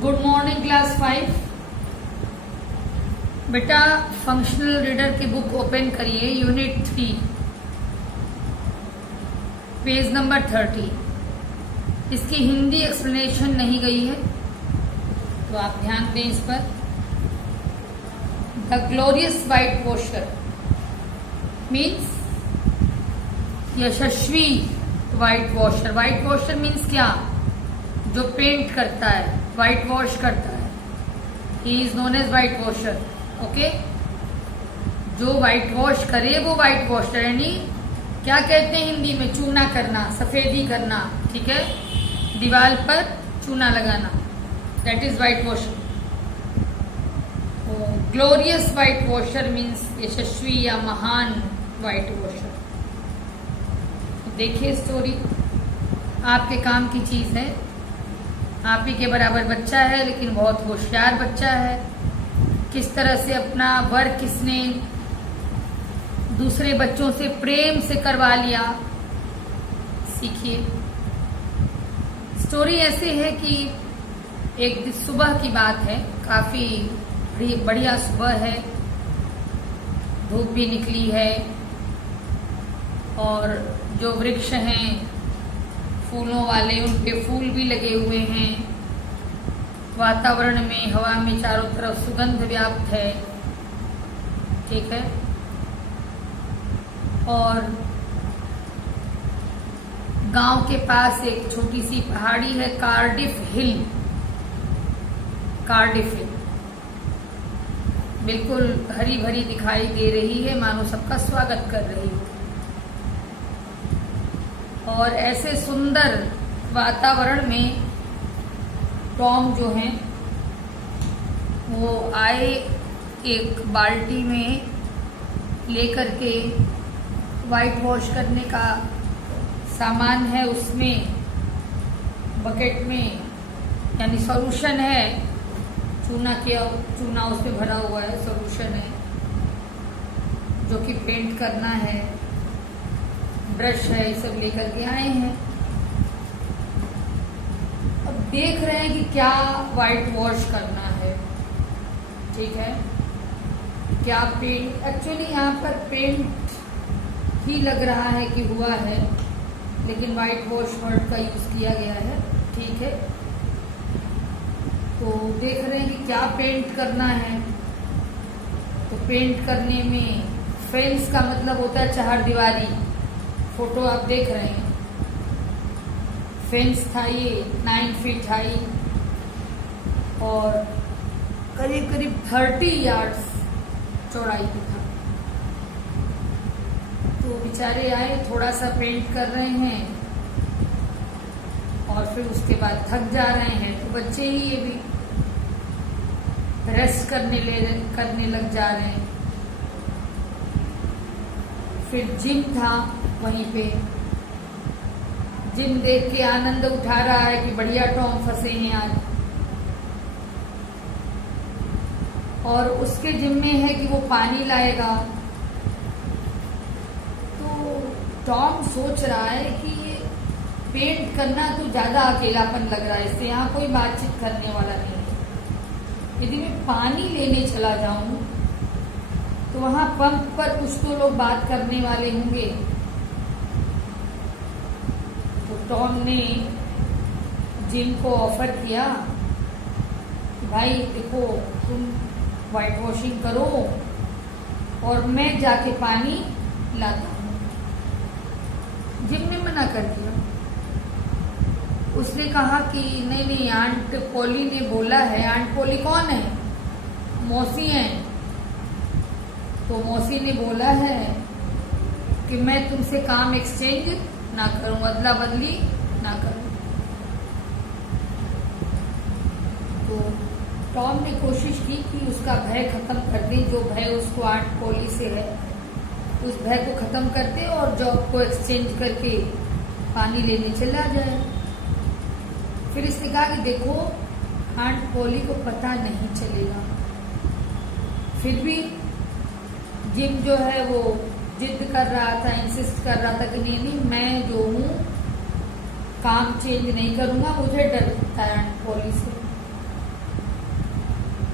Good morning class 5। बेटा functional reader की book open करिए, यूनिट 3 पेज नंबर 30। इसकी हिंदी एक्सप्लेनेशन नहीं गई है तो आप ध्यान दें इस पर। The glorious white washer means यशस्वी white washer. White washer means क्या? जो पेंट करता है, वाइट वॉश करता है, he is known as white washer. Okay, जो वाइट वॉश करे वो वाइट वॉशर, यानी क्या कहते हैं हिंदी में? चूना करना, सफेदी करना। ठीक है, दीवार पर चूना लगाना, that is white washer. Glorious white washer means यशस्वी या महान वाइट वॉशर। देखिए स्टोरी, आपके काम की चीज है। आप ही के बराबर बच्चा है लेकिन बहुत होशियार बच्चा है। किस तरह से अपना वर्क किसने दूसरे बच्चों से प्रेम से करवा लिया, सीखिए। स्टोरी ऐसे है कि एक सुबह की बात है, काफी बढ़िया सुबह है, धूप भी निकली है और जो वृक्ष हैं फूलों वाले, उन पे फूल भी लगे हुए हैं। वातावरण में, हवा में चारों तरफ सुगंध व्याप्त है। ठीक है, और गांव के पास एक छोटी सी पहाड़ी है, कार्डिफ हिल। कार्डिफ हिल बिल्कुल हरी भरी दिखाई दे रही है, मानो सबका स्वागत कर रही हो। और ऐसे सुंदर वातावरण में टॉम जो हैं वो आए, एक बाल्टी में लेकर के वाइट वॉश करने का सामान है, उसमें बकेट में यानी सॉल्यूशन है, चूना उसमें भरा हुआ है, सॉल्यूशन है जो कि पेंट करना है, ब्रश है, ये सब लेकर के आए हैं। अब देख रहे हैं कि क्या वाइट वॉश करना है। ठीक है, क्या पेंट, एक्चुअली यहाँ पर पेंट ही लग रहा है कि हुआ है, लेकिन वाइट वॉश वर्ड का यूज किया गया है। ठीक है, तो देख रहे हैं कि क्या पेंट करना है। तो पेंट करने में फेंस का मतलब होता है चहारदीवारी। फोटो आप देख रहे हैं, फेंस था ये 9 फीट हाई और करीब करीब 30 यार्ड्स चौड़ाई की था। तो बेचारे आए, थोड़ा सा पेंट कर रहे हैं और फिर उसके बाद थक जा रहे हैं। तो बच्चे ही ये भी रेस्ट करने लग जा रहे हैं। फिर जिम था वहीं पे, जिम देख के आनंद उठा रहा है कि बढ़िया टॉम फंसे हैं आज। और उसके जिम में है कि वो पानी लाएगा। तो टॉम सोच रहा है कि ये पेंट करना तो ज्यादा अकेलापन लग रहा है, इससे यहाँ कोई बातचीत करने वाला नहीं है। यदि मैं पानी लेने चला जाऊं तो वहां पंप पर कुछ तो लोग बात करने वाले होंगे। तो टॉम ने जिम को ऑफर किया कि भाई देखो, तुम वाइट वॉशिंग करो और मैं जाके पानी लाता हूँ। जिम ने मना कर दिया। उसने कहा कि नहीं नहीं, आंट पोली ने बोला है। आंट पोली कौन है? मौसी है। तो मौसी ने बोला है कि मैं तुमसे काम एक्सचेंज ना करूं, अदला बदली ना करूं। तो टॉम ने कोशिश की कि उसका भय खत्म कर दे, जो भय उसको आंट पोली से है, उस भय को खत्म कर दे और जॉब को एक्सचेंज करके पानी लेने चला जाए। फिर इसने कहा कि देखो, आंट पोली को पता नहीं चलेगा। फिर भी जिम जो है वो जिद कर रहा था, इंसिस्ट कर रहा था कि नहीं नहीं, मैं जो हूँ काम चेंज नहीं करूंगा, मुझे डर लगता है आंट पोली से।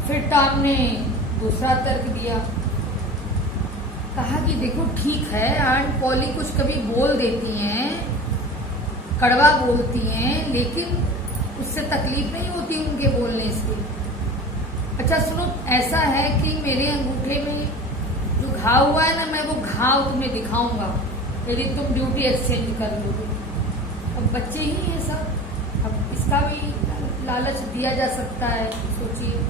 फिर टॉम ने दूसरा तर्क दिया, कहा कि देखो ठीक है, आंट पॉली कुछ कभी बोल देती हैं, कड़वा बोलती हैं, लेकिन उससे तकलीफ नहीं होती उनके बोलने से। अच्छा सुनो, ऐसा है कि मेरे अंगूठे में जो घाव हुआ है ना, मैं वो घाव तुम्हें दिखाऊंगा यदि तुम ड्यूटी एक्सचेंज कर लोगे। अब बच्चे ही हैं सब, अब इसका भी लालच दिया जा सकता है। सोचिए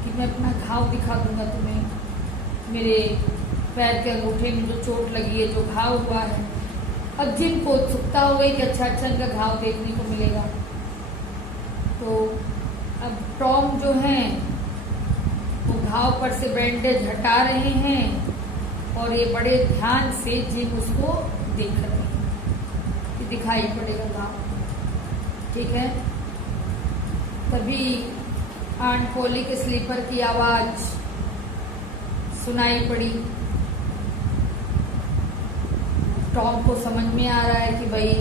कि मैं अपना घाव दिखा दूंगा तुम्हें, मेरे पैर के अंगूठे में जो चोट लगी है, जो घाव हुआ है। अब जिनको उत्सुकता हो गई कि अच्छा इनका घाव देखने को मिलेगा, तो अब टॉम जो है वो घाव पर से बैंडेज हटा रहे हैं और ये बड़े ध्यान से जिम उसको देख रहे हैं कि दिखाई पड़ेगा घाव। ठीक है, तभी आंट पोली के स्लीपर की आवाज सुनाई पड़ी। टॉम को समझ में आ रहा है कि भाई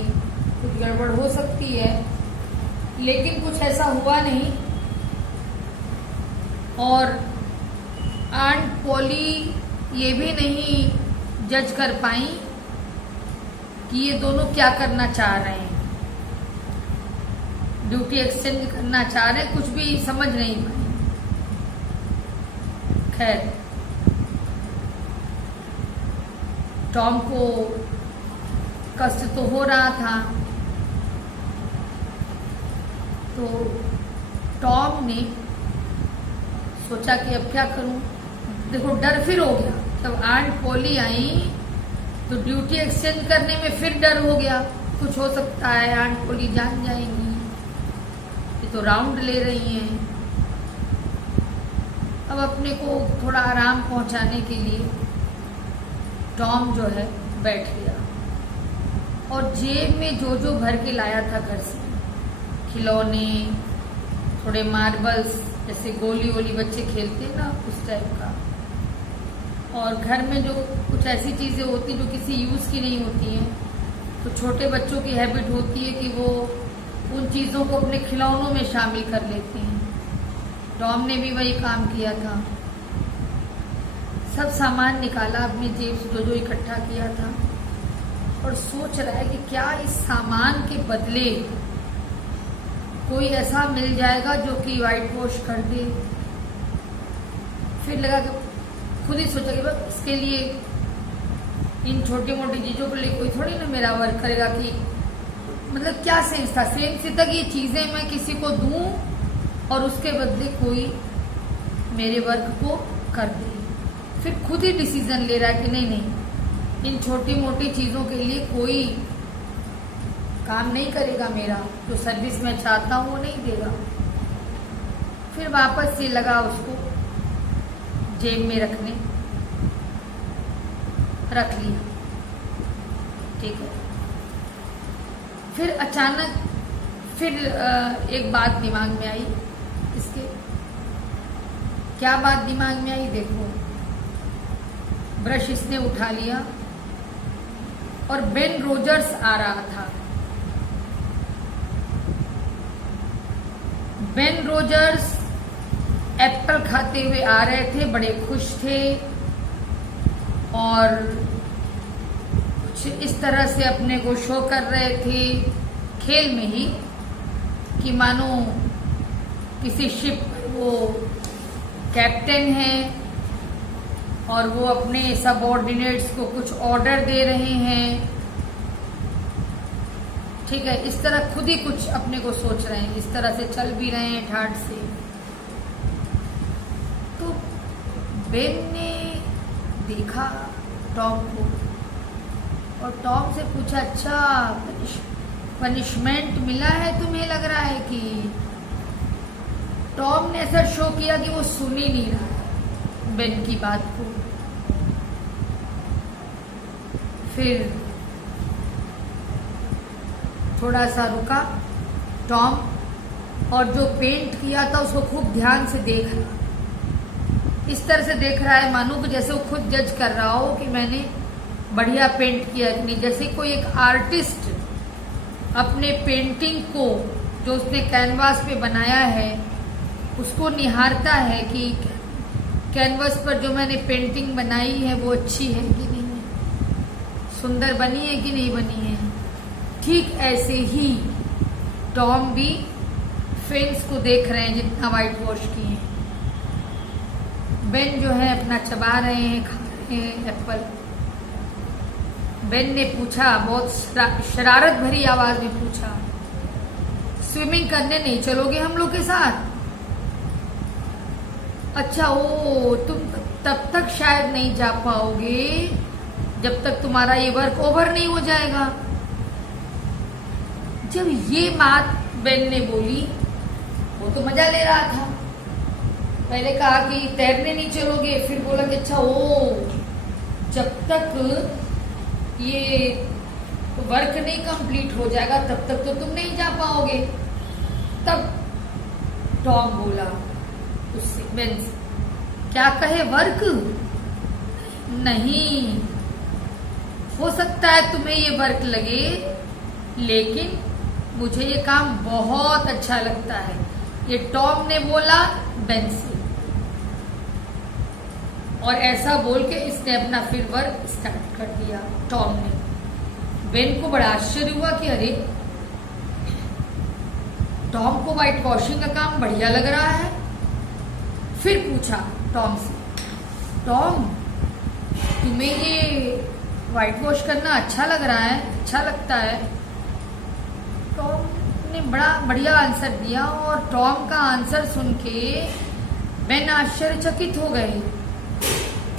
कुछ गड़बड़ हो सकती है, लेकिन कुछ ऐसा हुआ नहीं। और आंट पॉली ये भी नहीं जज कर पाई कि ये दोनों क्या करना चाह रहे हैं, ड्यूटी एक्सचेंज करना चाह रहे हैं, कुछ भी समझ नहीं पाई। खैर, टॉम को कष्ट तो हो रहा था, तो टॉम ने सोचा कि अब क्या करूं। देखो डर फिर हो गया, जब आंट पॉली आई तो ड्यूटी एक्सचेंज करने में फिर डर हो गया, कुछ हो सकता है, आंट पॉली जान जाएंगी, ये तो राउंड ले रही हैं। अब अपने को थोड़ा आराम पहुंचाने के लिए टॉम जो है बैठ गया और जेब में जो जो भर के लाया था घर से, खिलौने, थोड़े मार्बल्स, जैसे गोली वोली बच्चे खेलते हैं ना उस टाइप का, और घर में जो कुछ ऐसी चीजें होती जो किसी यूज की नहीं होती हैं, तो छोटे बच्चों की हैबिट होती है कि वो उन चीजों को अपने खिलौनों में शामिल कर लेते हैं। टॉम ने भी वही काम किया था, सब सामान निकाला अपनी जेब से जो जो इकट्ठा किया था और सोच रहा है कि क्या इस सामान के बदले कोई ऐसा मिल जाएगा जो कि व्हाइट वॉश कर दे। फिर लगा कि खुद ही सोचा कि बस इसके लिए इन छोटी मोटी चीजों के लिए कोई थोड़ी ना मेरा वर्क करेगा, कि मतलब क्या सेंस था, सेंस तक ये चीजें मैं किसी को दूं और उसके बदले कोई मेरे वर्क को कर दे। फिर खुद ही डिसीजन ले रहा है कि नहीं नहीं, इन छोटी मोटी चीजों के लिए कोई काम नहीं करेगा मेरा, जो सर्विस मैं चाहता हूं वो नहीं देगा। फिर वापस से लगा उसको जेब में रखने, रख लिया। ठीक है, फिर अचानक फिर एक बात दिमाग में आई इसके। क्या बात दिमाग में आई? देखो, ब्रश इसने उठा लिया और बेन रोजर्स आ रहा था। बेन रोजर्स एप्पल खाते हुए आ रहे थे, बड़े खुश थे और कुछ इस तरह से अपने को शो कर रहे थे खेल में ही कि मानो किसी शिप पर वो कैप्टन है और वो अपने सबऑर्डिनेट्स को कुछ ऑर्डर दे रहे हैं। ठीक है, इस तरह खुद ही कुछ अपने को सोच रहे हैं, इस तरह से चल भी रहे हैं ठाठ से। तो बेन ने देखा टॉम को और टॉम से पूछा, अच्छा पनिशमेंट मिला है तुम्हें लग रहा है? कि टॉम ने ऐसा शो किया कि वो सुन ही नहीं रहा है बेन की बात को। फिर थोड़ा सा रुका टॉम और जो पेंट किया था उसको खूब ध्यान से देख रहा, इस तरह से देख रहा है मानो कि जैसे वो खुद जज कर रहा हो कि मैंने बढ़िया पेंट किया कि नहीं। जैसे कोई एक आर्टिस्ट अपने पेंटिंग को जो उसने कैनवास पे बनाया है उसको निहारता है कि कैनवस पर जो मैंने पेंटिंग बनाई है वो अच्छी है कि नहीं है, सुंदर बनी है कि नहीं बनी है। ठीक ऐसे ही टॉम भी फेन्स को देख रहे हैं जितना वाइट वॉश किए हैं। बेन जो है अपना चबा रहे हैं, खा रहे हैं एप्पल। बेन ने पूछा, बहुत शरारत भरी आवाज में पूछा, स्विमिंग करने नहीं चलोगे हम लोग के साथ? अच्छा, ओ तुम तब तक शायद नहीं जा पाओगे जब तक तुम्हारा ये वर्क ओवर नहीं हो जाएगा। जब ये बात बेन ने बोली, वो तो मजा ले रहा था। पहले कहा कि तैरने नहीं चलोगे, फिर बोला कि अच्छा जब तक ये वर्क नहीं कंप्लीट हो जाएगा तब तक तो तुम नहीं जा पाओगे। तब टॉम बोला उससे, बेन से, क्या कहे वर्क? नहीं, हो सकता है तुम्हें ये वर्क लगे, लेकिन मुझे ये काम बहुत अच्छा लगता है। ये टॉम ने बोला बेन से, और ऐसा बोल के इसने अपना फिर वर्क स्टार्ट कर दिया टॉम ने। बेन को बड़ा आश्चर्य हुआ कि अरे, टॉम को व्हाइट वॉशिंग का काम बढ़िया लग रहा है। फिर पूछा टॉम से, टॉम तुम्हें ये व्हाइट वॉश करना अच्छा लग रहा है, अच्छा लगता है? टॉम ने बड़ा बढ़िया आंसर दिया, और टॉम का आंसर सुन के बेन आश्चर्यचकित हो गए।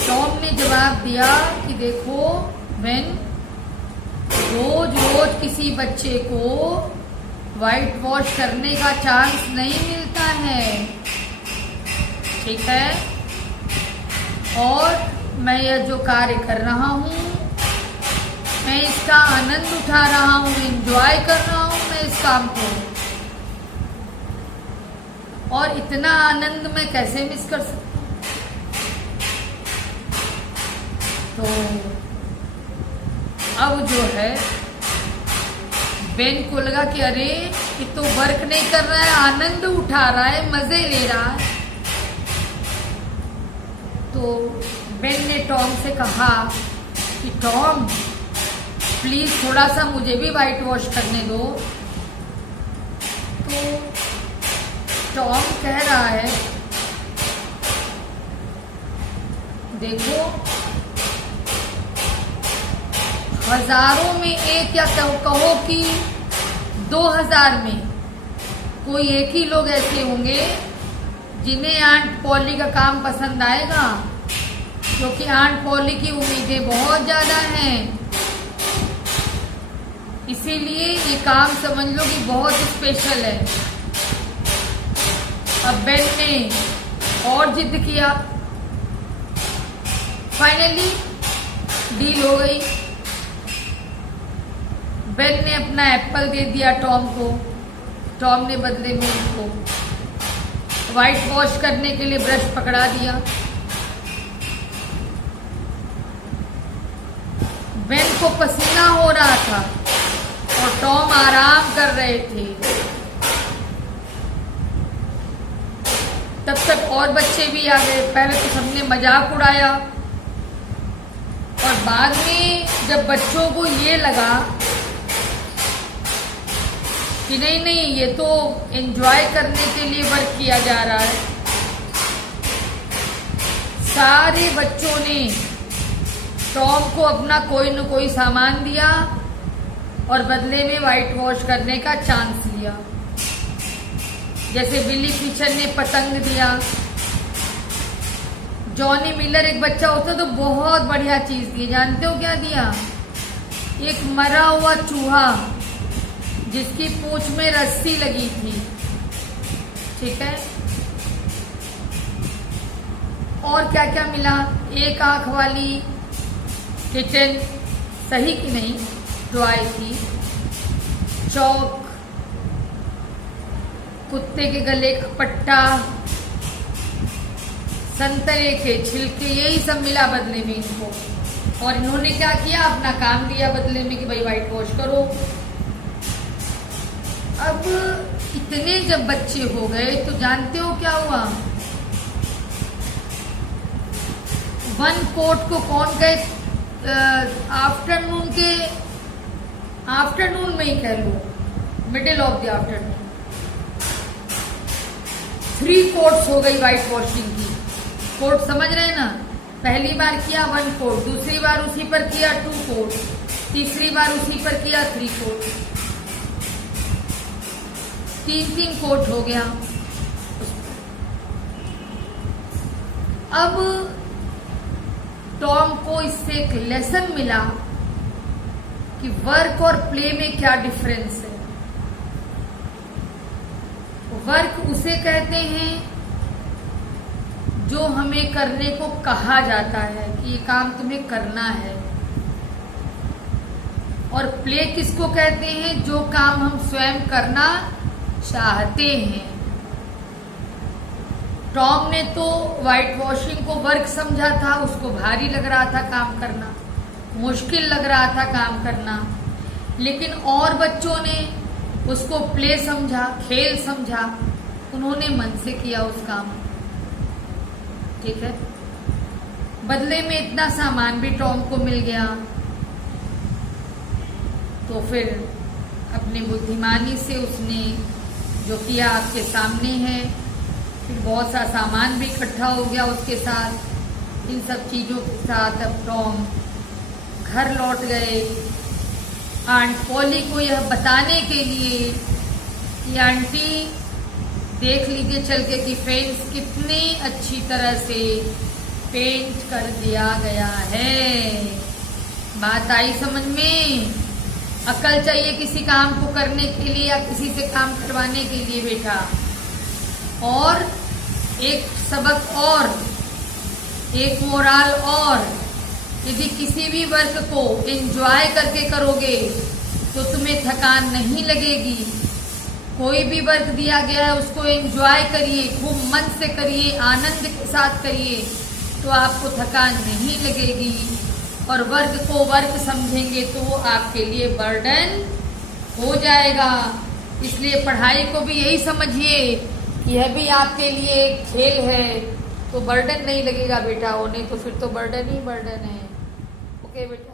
टॉम ने जवाब दिया कि देखो बेन, रोज रोज किसी बच्चे को व्हाइट वॉश करने का चांस नहीं मिलता है, ठीक है? और मैं यह जो कार्य कर रहा हूँ, मैं इसका आनंद उठा रहा हूँ, एंजॉय कर रहा हूँ मैं इस काम को, और इतना आनंद मैं कैसे मिस कर सकता हूँ? तो अब जो है बेन को लगा कि अरे, ये तो वर्क नहीं कर रहा है, आनंद उठा रहा है, मजे ले रहा है। तो बेन ने टॉम से कहा कि टॉम प्लीज थोड़ा सा मुझे भी व्हाइट वॉश करने दो। तो टॉम कह रहा है, देखो हजारों में एक, या कहो कि 2000 में कोई एक ही लोग ऐसे होंगे जिन्हें आंट पॉली का काम पसंद आएगा, क्योंकि आंट पॉली की उम्मीदें बहुत ज्यादा हैं। इसीलिए ये काम समझ लो कि बहुत स्पेशल है। अब बेन ने और जिद किया, फाइनली डील हो गई। बेन ने अपना एप्पल दे दिया टॉम को, टॉम ने बदले में उनको व्हाइट वॉश करने के लिए ब्रश पकड़ा दिया। बेन को पसीना हो रहा था और टॉम आराम कर रहे थे। तब तक और बच्चे भी आ गए। पहले तो सबने मजाक उड़ाया, और बाद में जब बच्चों को ये लगा कि नहीं नहीं, ये तो एंजॉय करने के लिए वर्क किया जा रहा है, सारे बच्चों ने टॉम को अपना कोई न कोई सामान दिया और बदले में व्हाइट वॉश करने का चांस लिया। जैसे बिली फिशर ने पतंग दिया, जॉनी मिलर एक बच्चा होता तो बहुत बढ़िया चीज दी। जानते हो क्या दिया? एक मरा हुआ चूहा जिसकी पूंछ में रस्सी लगी थी, ठीक है। और क्या क्या मिला? एक आंख वाली किचन, सही की नहीं, टॉय थी। चौक, कुत्ते के गले का पट्टा, संतरे के छिलके, यही सब मिला बदले में इनको। और इन्होंने क्या किया? अपना काम दिया बदले में कि भाई व्हाइट वॉश करो। अब इतने जब बच्चे हो गए तो जानते हो क्या हुआ, 1 कोट को कौन गए, आफ्टरनून में ही कह लो, middle of the afternoon 3 coats हो गई व्हाइट वॉशिंग की। कोट समझ रहे हैं ना, पहली बार किया 1 कोट, दूसरी बार उसी पर किया 2 कोट, तीसरी बार उसी पर किया 3 कोट, 3 कोट हो गया। अब टॉम को इससे एक लेसन मिला कि वर्क और प्ले में क्या डिफरेंस है। वर्क उसे कहते हैं जो हमें करने को कहा जाता है कि ये काम तुम्हें करना है, और प्ले किसको कहते हैं, जो काम हम स्वयं करना चाहते हैं। टॉम ने तो व्हाइट वॉशिंग को वर्क समझा था, उसको भारी लग रहा था काम करना, मुश्किल लग रहा था काम करना, लेकिन और बच्चों ने उसको प्ले समझा, खेल समझा, उन्होंने मन से किया उस काम। ठीक है, बदले में इतना सामान भी टॉम को मिल गया, तो फिर अपनी बुद्धिमानी से उसने जो किया आपके सामने है। फिर बहुत सा सामान भी इकट्ठा हो गया उसके साथ। इन सब चीजों के साथ अब टॉम घर लौट गए आंट पॉली को यह बताने के लिए कि आंटी देख लीजिए चल के कि फेंस कितनी अच्छी तरह से पेंट कर दिया गया है। बात आई समझ में? अकल चाहिए किसी काम को करने के लिए या किसी से काम करवाने के लिए बेटा। और एक सबक और, एक मोरल और, यदि किसी भी वर्क को एंजॉय करके करोगे तो तुम्हें थकान नहीं लगेगी। कोई भी वर्क दिया गया है उसको एंजॉय करिए, खूब मन से करिए, आनंद के साथ करिए, तो आपको थकान नहीं लगेगी। और वर्क को वर्क समझेंगे तो वो आपके लिए बर्डन हो जाएगा। इसलिए पढ़ाई को भी यही समझिए कि यह भी आपके लिए एक खेल है, तो बर्डन नहीं लगेगा बेटा, वो नहीं तो फिर तो बर्डन ही बर्डन है। ओके बेटा।